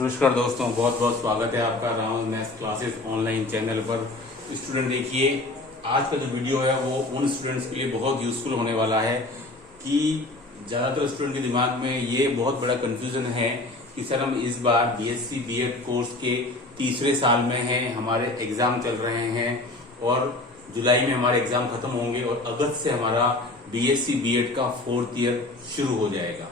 नमस्कार दोस्तों, बहुत बहुत स्वागत है आपका Rahul maths classes online channel पर। स्टूडेंट देखिए, आज का जो वीडियो है वो उन स्टूडेंट्स के लिए बहुत यूजफुल होने वाला है कि ज़्यादातर स्टूडेंट के दिमाग में ये बहुत बड़ा कंफ्यूजन है कि सर हम इस बार बीएससी बीएड कोर्स के तीसरे साल में हैं, हमारे एग्जाम चल रहे हैं और जुलाई में हमारे एग्जाम खत्म होंगे और अगस्त से हमारा बीएससी बीएड का 4th ईयर शुरू हो जाएगा।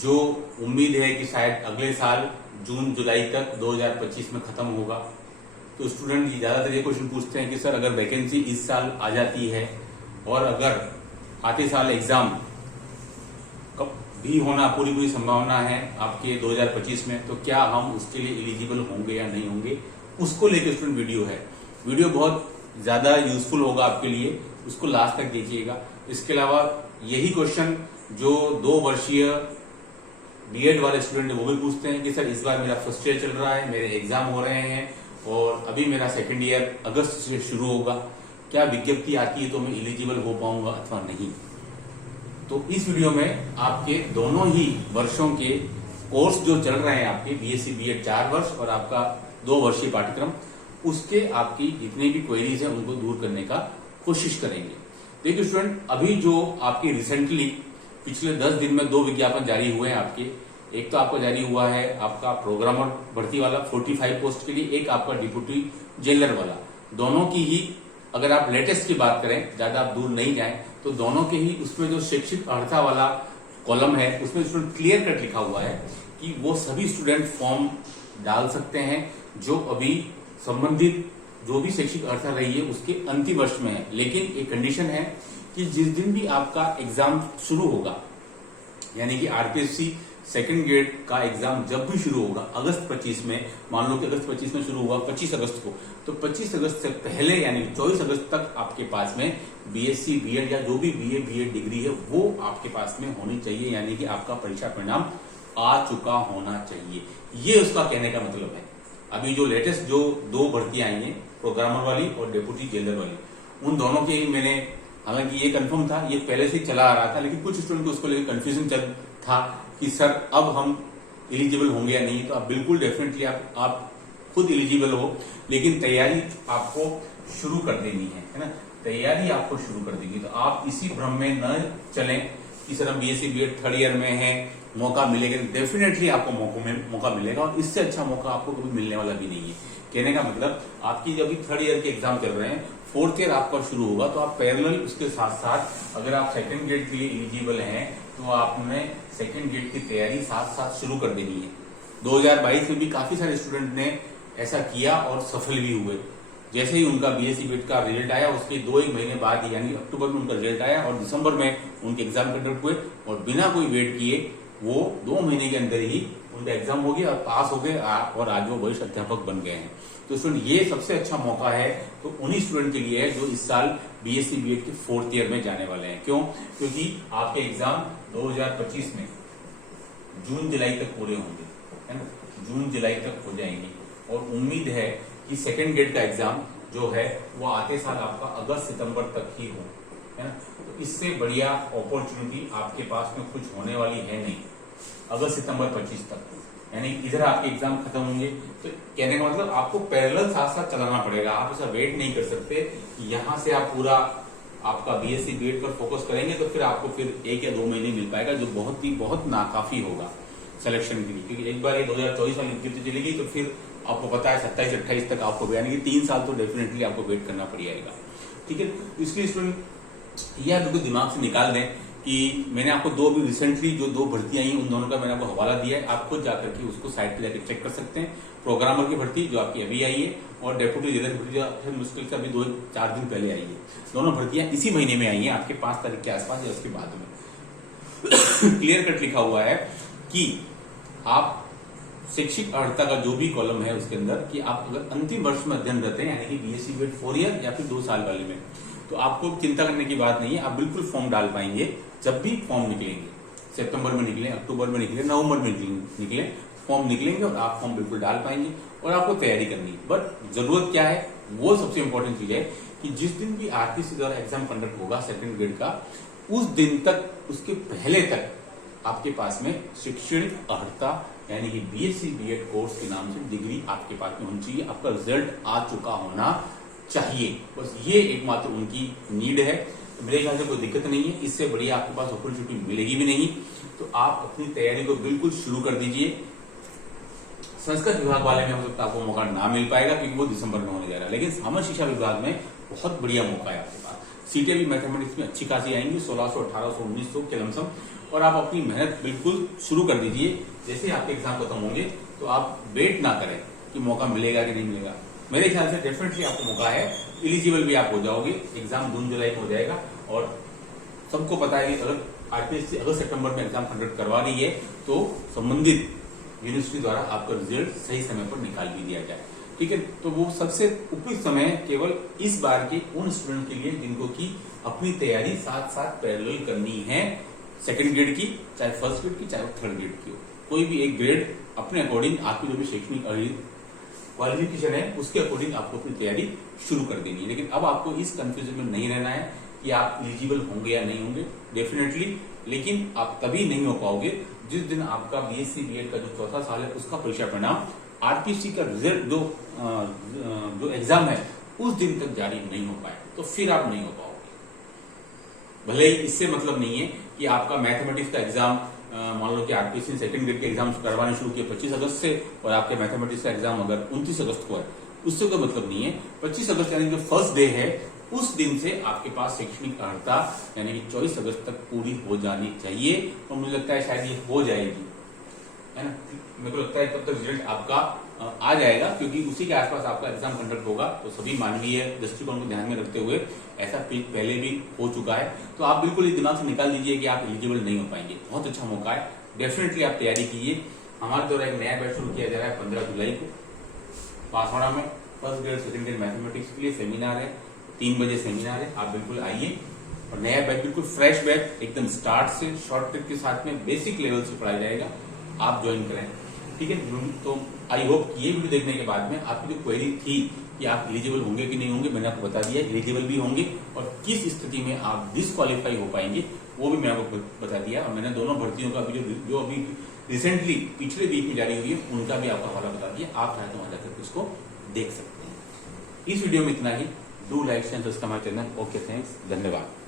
जो उम्मीद है कि शायद अगले साल जून जुलाई तक 2025 में खत्म होगा। तो स्टूडेंट ज्यादातर ये क्वेश्चन पूछते हैं कि सर अगर वैकेंसी इस साल आ जाती है और अगर आते साल एग्जाम कब भी होना पूरी संभावना है आपके 2025 में, तो क्या हम उसके लिए एलिजिबल होंगे या नहीं होंगे, उसको लेकर स्टूडेंट वीडियो है। वीडियो बहुत ज्यादा यूजफुल होगा आपके लिए, उसको लास्ट तक देखिएगा। इसके अलावा यही क्वेश्चन जो 2 वर्षीय बीएड वाले स्टूडेंट वो भी पूछते हैं कि सर इस बार मेरा फर्स्ट ईयर चल रहा है, मेरे एग्जाम हो रहे हैं और अभी मेरा सेकंड ईयर अगस्त से शुरू होगा, क्या विज्ञप्ति आती है तो मैं एलिजिबल हो पाऊंगा अथवा नहीं। तो इस वीडियो में आपके दोनों ही वर्षों के कोर्स जो चल रहे हैं, आपके बीएससी बीएड 4 वर्ष और आपका 2 वर्षीय पाठ्यक्रम, उसके आपकी जितनी भी क्वेरीज है उनको दूर करने का कोशिश करेंगे। देखिए स्टूडेंट, अभी जो आपकी रिसेंटली पिछले 10 दिन में 2 विज्ञापन जारी हुए हैं आपके। एक तो आपका जारी हुआ है आपका प्रोग्रामर भर्ती वाला 45 पोस्ट के लिए, एक आपका डिप्टी जेलर वाला। दोनों की ही अगर आप लेटेस्ट की बात करें, ज्यादा आप दूर नहीं जाएं, तो दोनों के ही उसमें जो शैक्षिक अर्हता वाला कॉलम है उसमें स्टूडेंट क्लियर कट लिखा हुआ है कि वो सभी स्टूडेंट फॉर्म डाल सकते हैं जो अभी संबंधित जो भी शैक्षिक अर्हता रही है उसके अंतिम वर्ष में है। लेकिन एक कंडीशन है कि जिस दिन भी आपका एग्जाम शुरू होगा, यानी कि आरपीएससी सेकंड ग्रेड का एग्जाम जब भी शुरू होगा अगस्त 25 में, मान लो कि अगस्त 25 में शुरू हुआ 25 अगस्त को, तो 25 अगस्त से पहले यानी 24 अगस्त तक आपके पास में बीएससी बीएड या जो भी बीए बीएड डिग्री है वो आपके पास में होनी चाहिए, यानी कि आपका परीक्षा परिणाम आ चुका होना चाहिए। ये उसका कहने का मतलब है। अभी जो लेटेस्ट जो 2 भर्तियां आई हैं, प्रोग्रामर वाली और डेप्यूटी जेलर वाली, उन दोनों के मैंने, हालांकि ये कंफर्म था, ये पहले से चला आ रहा था, लेकिन कुछ स्टूडेंट को उसको लेकर कंफ्यूजन चल था कि सर अब हम एलिजिबल होंगे या नहीं। तो आप बिल्कुल डेफिनेटली आप खुद एलिजिबल हो, लेकिन तैयारी आपको शुरू कर देनी है ना। तैयारी आपको शुरू कर देनी, तो आप इसी भ्रम में न चलें कि सर हम बीएससी बीएड 3rd ईयर में हैं, मौका मिलेगा। डेफिनेटली आपको मौका मिलेगा और इससे अच्छा मौका आपको कभी मिलने वाला भी नहीं है। कहने का मतलब आपकी जब 3rd ईयर के एग्जाम चल रहे हैं, 4th ईयर आपका शुरू होगा, तो आप पैरेलल उसके साथ साथ अगर आप सेकंड ग्रेड के लिए एलिजिबल हैं तो आपने सेकंड ग्रेड की तैयारी साथ साथ शुरू कर देनी है। 2022 में भी काफी सारे स्टूडेंट ने ऐसा किया और सफल भी हुए। जैसे ही उनका बीएससी बीएड का रिजल्ट आया उसके 2-1 महीने बाद यानी अक्टूबर में उनका रिजल्ट आया और दिसंबर में उनके एग्जाम कंडक्ट हुए और बिना कोई वेट किए वो 2 महीने के अंदर ही उनका एग्जाम हो गया और पास हो गए और आज वो वरिष्ठ अध्यापक बन गए हैं। तो स्टूडेंट ये सबसे अच्छा मौका है तो उन्हीं स्टूडेंट के लिए है जो इस साल बीएससी बीएड के 4th ईयर में जाने वाले हैं। क्यों? क्योंकि आपके एग्जाम 2025 में जून जुलाई तक पूरे होंगे, है ना, जून जुलाई तक हो जाएंगे और उम्मीद है कि सेकेंड ग्रेड का एग्जाम जो है वो आते साल आपका अगस्त सितंबर तक ही हो, है ना। तो इससे बढ़िया अपॉर्चुनिटी आपके पास में कुछ होने वाली है नहीं अगस्त सितंबर 25 तक, यानी इधर आपके एग्जाम खत्म होंगे। तो कहने का मतलब आपको पैरेलल साथ साथ चलाना पड़ेगा, आप ऐसा वेट नहीं कर सकते कि यहां से आप पूरा आपका बीएससी बीएड पर फोकस करेंगे तो फिर आपको फिर 1 या 2 महीने मिल पाएगा, जो बहुत नाकाफी होगा सिलेक्शन के लिए। क्योंकि एक बार ये 2024 वाली विज्ञप्ति चलेगी तो फिर आपको पता है 27-28 तक आपको, यानी कि 3 साल तो डेफिनेटली आपको वेट करना पड़ जाएगा। ठीक है, इसलिए स्टूडेंट यह बिल्कुल दिमाग से निकाल दें कि मैंने आपको 2 भी रिसेंटली जो 2 भर्तियां आई उन दोनों का मैंने आपको हवाला दिया है, आप खुद जाकर के उसको साइट पे जाकर चेक कर सकते हैं। प्रोग्रामर की भर्ती जो आपकी अभी आई है और डेप्यूटी जेलर भर्ती जो मुश्किल से अभी 2-4 दिन पहले आई है। दोनों भर्तियां इसी महीने में आई है, आपके 5 तारीख के आसपास या उसके बाद में। क्लियर कट लिखा हुआ है कि आप शैक्षिक अर्हता का जो भी कॉलम है उसके अंदर कि आप अगर अंतिम वर्ष में अध्ययनरत हैं, यानी कि बीएससी बीएड 4 ईयर या फिर 2 साल वाले में, तो आपको चिंता करने की बात नहीं है। आप बिल्कुल फॉर्म डाल पाएंगे जब भी फॉर्म निकलेंगे, सितंबर में निकले, अक्टूबर में निकले, नवंबर में निकले, फॉर्म निकलेंगे और आप फॉर्म बिल्कुल डाल पाएंगे और आपको तैयारी करनी है। बट जरूरत क्या है, वो सबसे इंपॉर्टेंट चीज है कि जिस दिन भी आरपीएससी द्वारा एग्जाम कंडक्ट होगा सेकंड ग्रेड का, उस दिन तक, उसके पहले तक आपके पास में शैक्षणिक अर्हता यानी कि बीएससी बीएड कोर्स के नाम से डिग्री आपके पास में होनी चाहिए, आपका रिजल्ट आ चुका होना चाहिए। बस ये एकमात्र उनकी नीड है। तो मेरे ख्याल से कोई दिक्कत नहीं है, इससे बढ़िया आपके पास अपॉर्चुनिटी मिलेगी भी नहीं। तो आप अपनी तैयारी को बिल्कुल शुरू कर दीजिए। संस्कृत विभाग वाले में हो सकता है आपको मौका ना मिल पाएगा क्योंकि वो दिसंबर में होने जा रहा है, लेकिन सामान्य शिक्षा विभाग में बहुत बढ़िया मौका है आपके पास। सीटें भी मैथमेटिक्स में अच्छी खासी आएंगी, 1600, 1800, 1900 के लमसम। और आप अपनी मेहनत बिल्कुल शुरू कर दीजिए। जैसे आपके एग्जाम खत्म होंगे तो आप वेट ना करें कि मौका मिलेगा कि नहीं मिलेगा। मेरे ख्याल से डेफिनेटली आपको मौका है, एलिजिबल भी आप हो जाओगे। एग्जाम जून जुलाई में हो जाएगा और सबको पता है कि अगर आरपीएससी अगस्त सितंबर में एग्जाम कंडक्ट करवा रही है तो संबंधित यूनिवर्सिटी द्वारा आपका रिजल्ट सही समय पर निकाल भी दिया जाए। ठीक है, तो वो सबसे उपयुक्त समय केवल इस बार के उन स्टूडेंट के लिए जिनको की अपनी तैयारी साथ साथ पैरेलल करनी है, सेकंड ग्रेड की, चाहे फर्स्ट ग्रेड की, चाहे थर्ड ग्रेड की हो। कोई भी एक ग्रेड अपने अकॉर्डिंग आपकी जो भी शैक्षणिक क्वालिफिकेशन है उसके अकॉर्डिंग आपको अपनी तैयारी शुरू कर देनी है। लेकिन अब आपको इस कंफ्यूजन में नहीं रहना है कि आप एलिजिबल होंगे या नहीं होंगे, डेफिनेटली। लेकिन आप तभी नहीं हो पाओगे जिस दिन आपका बीएससी बीएड का जो चौथा साल है उसका परीक्षा परिणाम, आरपीसी का रिजल्ट जो एग्जाम है उस दिन तक जारी नहीं हो पाए, तो फिर आप नहीं हो पाओगे। भले ही इससे मतलब नहीं है कि आपका मैथमेटिक्स का एग्जाम मान लो कि आरपीसी सेकंड ग्रेड के एग्जाम करवाने शुरू किए 25 अगस्त से और आपके मैथमेटिक्स का एग्जाम अगर 29 अगस्त को है, उससे कोई मतलब नहीं है। 25 अगस्त यानी जो फर्स्ट डे है उस दिन से आपके पास शैक्षणिक अर्हता यानी कि 24 अगस्त तक पूरी हो जानी चाहिए। और मुझे लगता है शायद ये हो जाएगी, है ना। मेरे को लगता है तब तक रिजल्ट आपका आ जाएगा क्योंकि उसी के आसपास आपका एग्जाम कंडक्ट होगा। तो सभी मानवीय दृष्टिकोण को ध्यान में रखते हुए ऐसा पहले भी हो चुका है। तो आप बिल्कुल ये दिमाग से निकाल दीजिए कि आप एलिजिबल नहीं हो पाएंगे। बहुत अच्छा मौका है, डेफिनेटली आप तैयारी कीजिए। हमारे द्वारा एक नया बैच शुरू किया जा रहा है 15 जुलाई को बांसवाड़ा में। First grade second grade mathematics के लिए सेमिनार है, 3 बजे सेमिनार है, आप बिल्कुल आइए। और नया बैच बिल्कुल फ्रेश बैच एकदम स्टार्ट से शॉर्ट ट्रिक के साथ में बेसिक लेवल से पढ़ाया जाएगा, आप ज्वाइन करें। ठीक है, तो आई होप ये वीडियो देखने के बाद में आपकी जो क्वेरी थी कि आप एलिजिबल होंगे कि नहीं होंगे, मैंने आपको बता दिया एलिजिबल भी होंगे और किस स्थिति में आप डिसक्वालीफाई हो पाएंगे वो भी मैं आपको बता दिया। और मैंने दोनों भर्तियों का भी जो अभी रिसेंटली पिछले वीक में जारी हुई है उनका भी आपको हवाला बता दिया, आप चाहे तो वहां जाकर उसको देख सकते हैं। इस वीडियो में इतना ही। Do like share subscribe my channel. Okay, thanks, धन्यवाद।